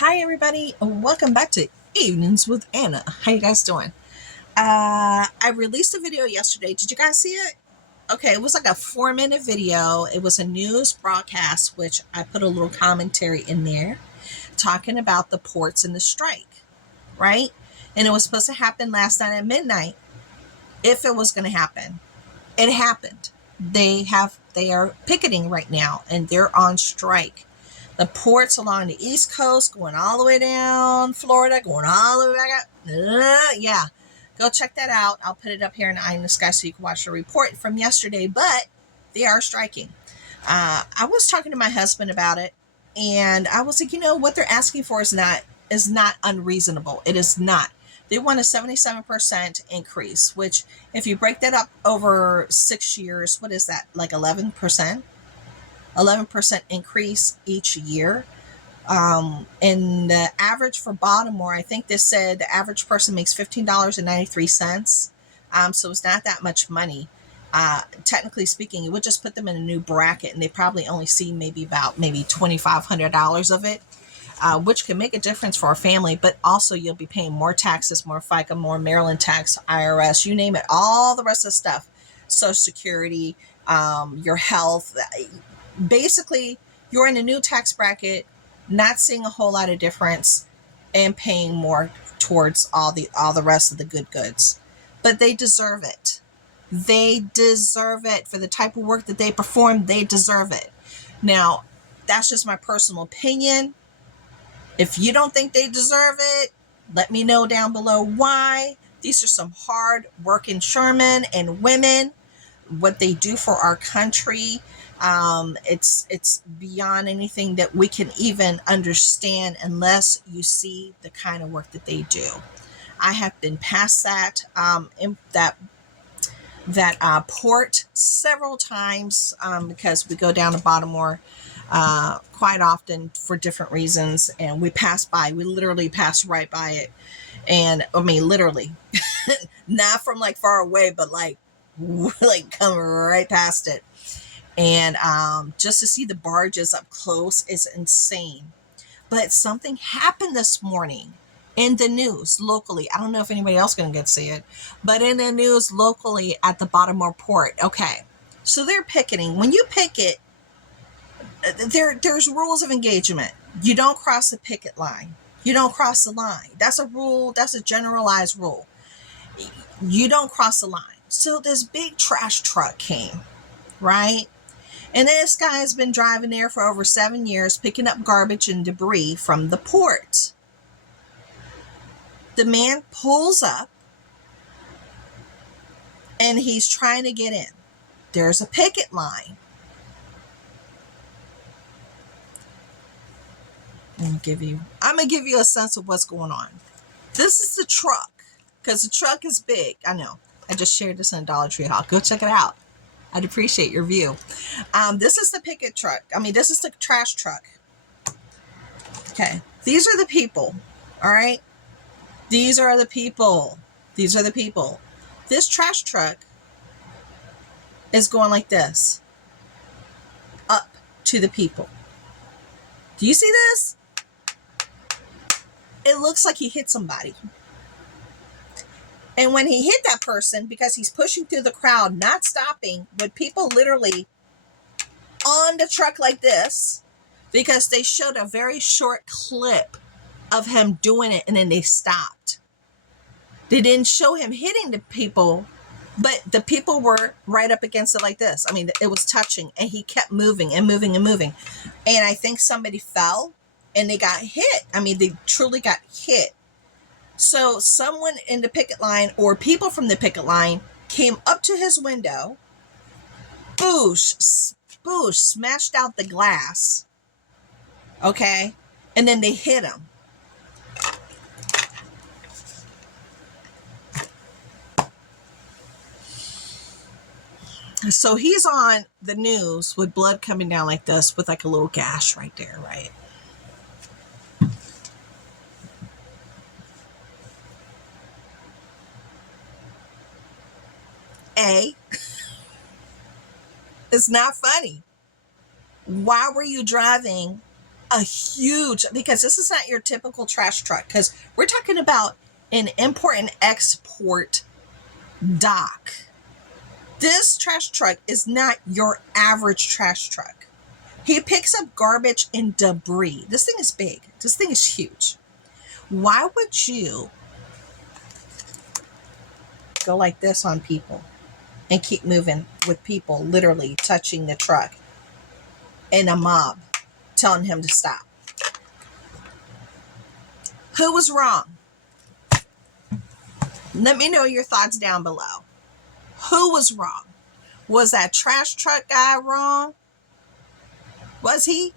Hi everybody, welcome back to Evenings with Anna. How you guys doing? I released a video yesterday. Did you guys see it? Okay, it was like a 4-minute video. It was a news broadcast, which I put a little commentary in there talking about the ports and the strike, right? And it was supposed to happen last night at midnight if it was going to happen. It happened. They are picketing right now and they're on strike. The ports along the East Coast, going all the way down Florida, going all the way back up. Yeah, go check that out. I'll put it up here in the eye in the sky so you can watch the report from yesterday. But they are striking. I was talking to my husband about it, and I was like, what they're asking for is not unreasonable. It is not. They want a 77% increase, which if you break that up over 6 years, what is that? Like 11%? 11% increase each year. And the average for Baltimore, I think this said the average person makes $15.93. So it's not that much money. Technically speaking, it would just put them in a new bracket, and they probably only see maybe $2,500 of it, which can make a difference for a family. But also, you'll be paying more taxes, more FICA, more Maryland tax, IRS, you name it, all the rest of the stuff, Social Security, your health. Basically, you're in a new tax bracket, not seeing a whole lot of difference, and paying more towards all the rest of the good goods. But they deserve it. They deserve it for the type of work that they perform. They deserve it. Now, that's just my personal opinion. If you don't think they deserve it, let me know down below why. These are some hard working Sherman and women. What they do for our country, it's beyond anything that we can even understand unless you see the kind of work that they do. I have been past that port several times because we go down to Baltimore quite often for different reasons, and we literally pass right by it. And I mean, literally, not from like far away, but like coming right past it. And just to see the barges up close is insane. But something happened this morning in the news locally. I don't know if anybody else going to get to see it, but in the news locally at the Baltimore port. Okay, so they're picketing. When you picket, there's rules of engagement. You don't cross the picket line. You don't cross the line. That's a rule. That's a generalized rule. You don't cross the line. So this big trash truck came, right? And this guy has been driving there for over 7 years, picking up garbage and debris from the port. The man pulls up and he's trying to get in. There's a picket line. I'm gonna give you a sense of what's going on. This is the truck, because the truck is big. I know. I just shared this in a Dollar Tree haul. Go check it out. I'd appreciate your view. This is the picket truck. This is the trash truck. Okay. These are the people. All right. These are the people. These are the people. This trash truck is going like this. Up to the people. Do you see this? It looks like he hit somebody. And when he hit that person, because he's pushing through the crowd, not stopping, with people literally on the truck like this, because they showed a very short clip of him doing it and then they stopped. They didn't show him hitting the people, but the people were right up against it like this. It was touching, and he kept moving and moving and moving. And I think somebody fell and they got hit. They truly got hit. So someone in the picket line, or people from the picket line, came up to his window, boosh, smashed out the glass. Okay. And then they hit him. So he's on the news with blood coming down like this, with like a little gash right there, right? It's not funny. Why were you driving a huge, because this is not your typical trash truck, because we're talking about an import and export dock. This trash truck is not your average trash truck. He picks up garbage and debris. This thing is big. This thing is huge. Why would you go like this on people and keep moving with people literally touching the truck and a mob telling him to stop? Who was wrong? Let me know your thoughts down below. Who was wrong? Was that trash truck guy wrong? Was he?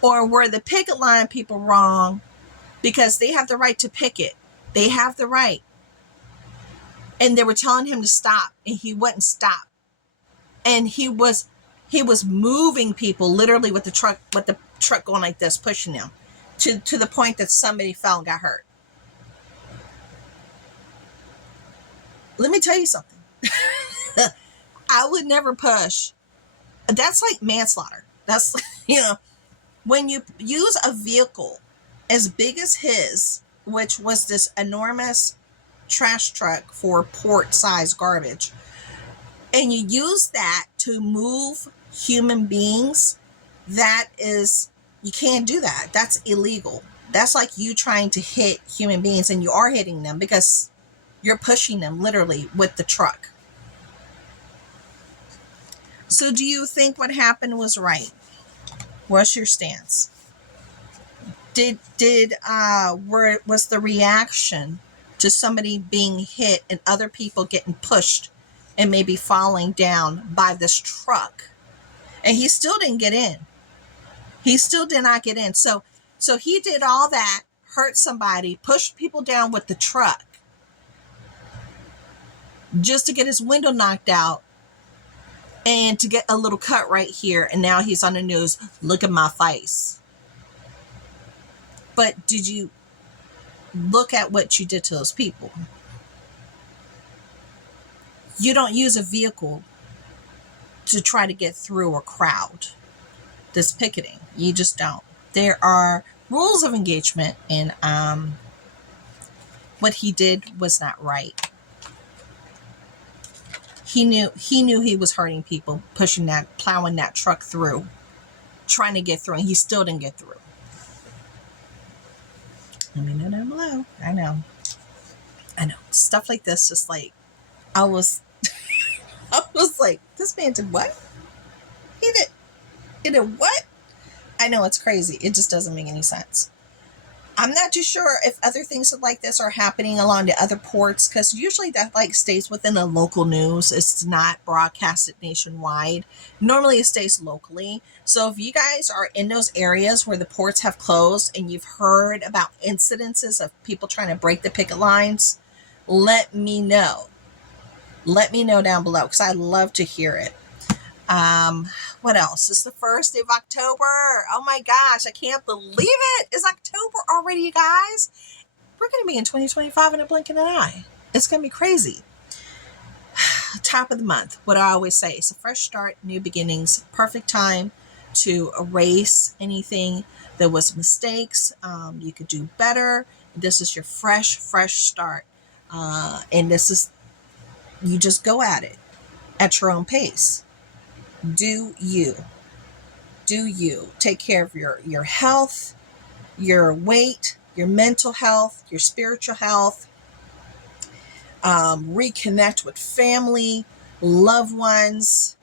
Or were the picket line people wrong because they have the right to picket? They have the right. And they were telling him to stop and he wouldn't stop. And he was moving people literally with the truck going like this, pushing them to the point that somebody fell and got hurt. Let me tell you something. I would never push. That's like manslaughter. That's, when you use a vehicle as big as his, which was this enormous trash truck for port-sized garbage, and you use that to move human beings, that is, you can't do that. That's illegal. That's like you trying to hit human beings, and you are hitting them because you're pushing them literally with the truck. So do you think what happened was right? What's your stance? Was the reaction to somebody being hit and other people getting pushed and maybe falling down by this truck? And he still didn't get in. He still did not get in. So he did all that, hurt somebody, pushed people down with the truck just to get his window knocked out and to get a little cut right here. And now he's on the news. Look at my face. But did you look at what you did to those people? You don't use a vehicle to try to get through a crowd that's picketing. You just don't. There are rules of engagement, and what he did was not right. He knew he was hurting people, plowing that truck through, trying to get through, and he still didn't get through. Let me know down below. I know. Stuff like this, just like, I was like, this man did what? He did what? I know, it's crazy. It just doesn't make any sense. I'm not too sure if other things like this are happening along the other ports, because usually that like stays within the local news. It's not broadcasted nationwide. Normally it stays locally. So if you guys are in those areas where the ports have closed and you've heard about incidences of people trying to break the picket lines, let me know. Let me know down below, because I'd love to hear it. What else? It's the first day of October. Oh my gosh, I can't believe it. It's October already, you guys. We're going to be in 2025 in a blink of an eye. It's going to be crazy. Top of the month. What I always say, it's a fresh start, new beginnings, perfect time to erase anything that was mistakes. You could do better. This is your fresh start. And you just go at it at your own pace. Do you take care of your health, your weight, your mental health, your spiritual health, reconnect with family, loved ones.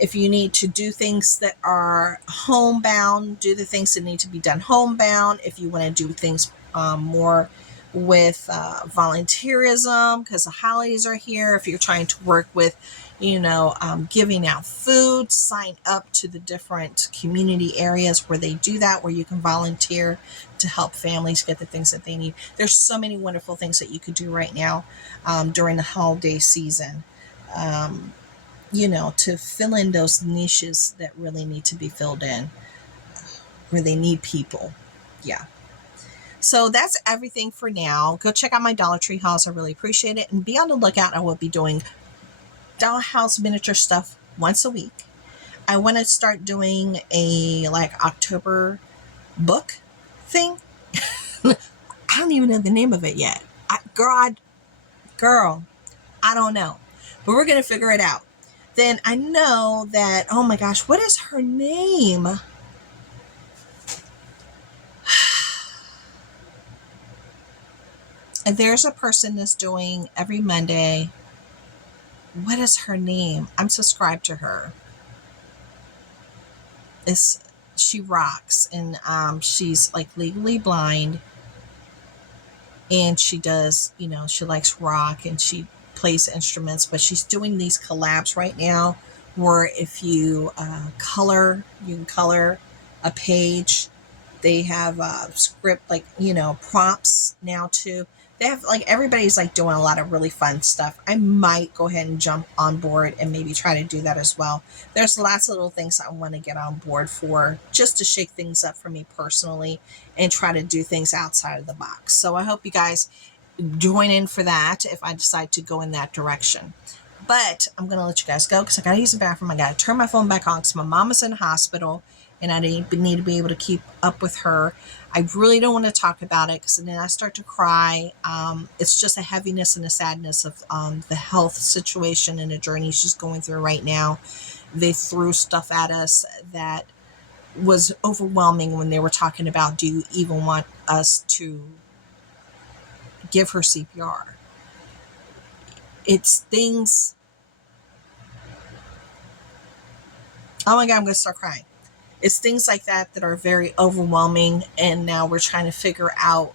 If you need to do things that are homebound, do the things that need to be done homebound. If you want to do things more with volunteerism, because the holidays are here. If you're trying to work with giving out food, sign up to the different community areas where they do that, where you can volunteer to help families get the things that they need. There's so many wonderful things that you could do right now during the holiday season, to fill in those niches that really need to be filled in, where they need people. Yeah. So that's everything for now. Go check out my Dollar Tree hauls. I really appreciate it. And be on the lookout. I will be doing dollhouse miniature stuff once a week. I want to start doing a like October book thing. I don't even know the name of it yet. Girl, I don't know, but we're going to figure it out. Then I know that, oh my gosh, what is her name? And there's a person that's doing every Monday. What is her name? I'm subscribed to her. She rocks, and she's like legally blind, and she does, she likes rock and she plays instruments, but she's doing these collabs right now where if you you can color a page. They have script, like, prompts now too. They have, like, everybody's like doing a lot of really fun stuff. I might go ahead and jump on board and maybe try to do that as well. There's lots of little things I want to get on board for, just to shake things up for me personally and try to do things outside of the box. So I hope you guys join in for that if I decide to go in that direction. But I'm going to let you guys go because I got to use the bathroom. I got to turn my phone back on because my mom is in the hospital and I need to be able to keep up with her. I really don't want to talk about it because then I start to cry. It's just a heaviness and a sadness of the health situation and the journey she's going through right now. They threw stuff at us that was overwhelming when they were talking about, do you even want us to give her CPR? It's things. Oh my God, I'm going to start crying. It's things like that that are very overwhelming, and now we're trying to figure out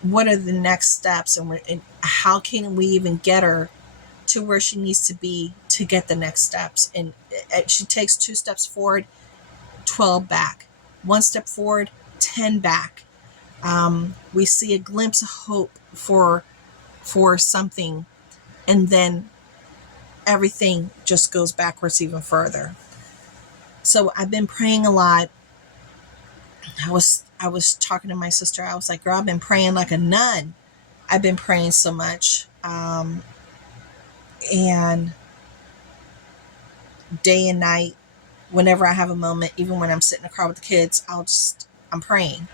what are the next steps, and how can we even get her to where she needs to be to get the next steps. And she takes 2 steps forward, 12 back, 1 step forward, 10 back. We see a glimpse of hope for something, and then everything just goes backwards even further. So I've been praying a lot. I was talking to my sister. I was like, girl, I've been praying like a nun. I've been praying so much. And day and night, whenever I have a moment, even when I'm sitting in the car with the kids, I'm praying.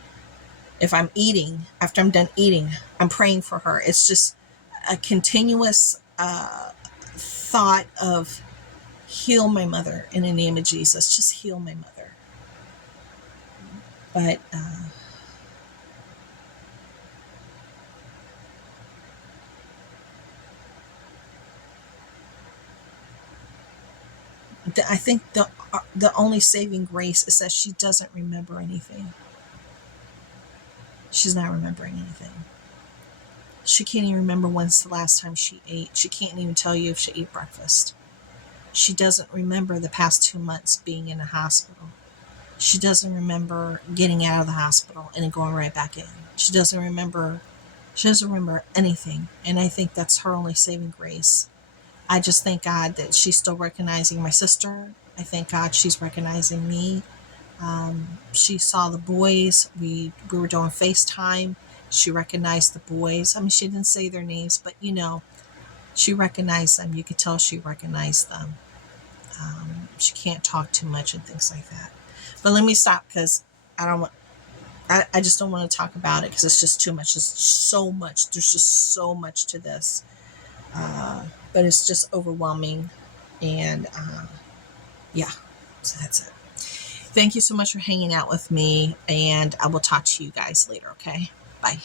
If I'm eating, after I'm done eating, I'm praying for her. It's just a continuous thought of, heal my mother in the name of Jesus. Just heal my mother. But I think the only saving grace is that she doesn't remember anything. She's not remembering anything. She can't even remember when's the last time she ate. She can't even tell you if she ate breakfast. She doesn't remember the past 2 months being in a hospital. She doesn't remember getting out of the hospital and then going right back in. She doesn't remember anything. And I think that's her only saving grace. I just thank God that she's still recognizing my sister. I thank God she's recognizing me. She saw the boys. We were doing FaceTime. She recognized the boys. I mean, she didn't say their names, but she recognized them. You could tell she recognized them. She can't talk too much and things like that. But let me stop because I just don't want to talk about it because it's just too much. There's so much. There's just so much to this. But it's just overwhelming. And yeah, so that's it. Thank you so much for hanging out with me, and I will talk to you guys later, okay? Bye.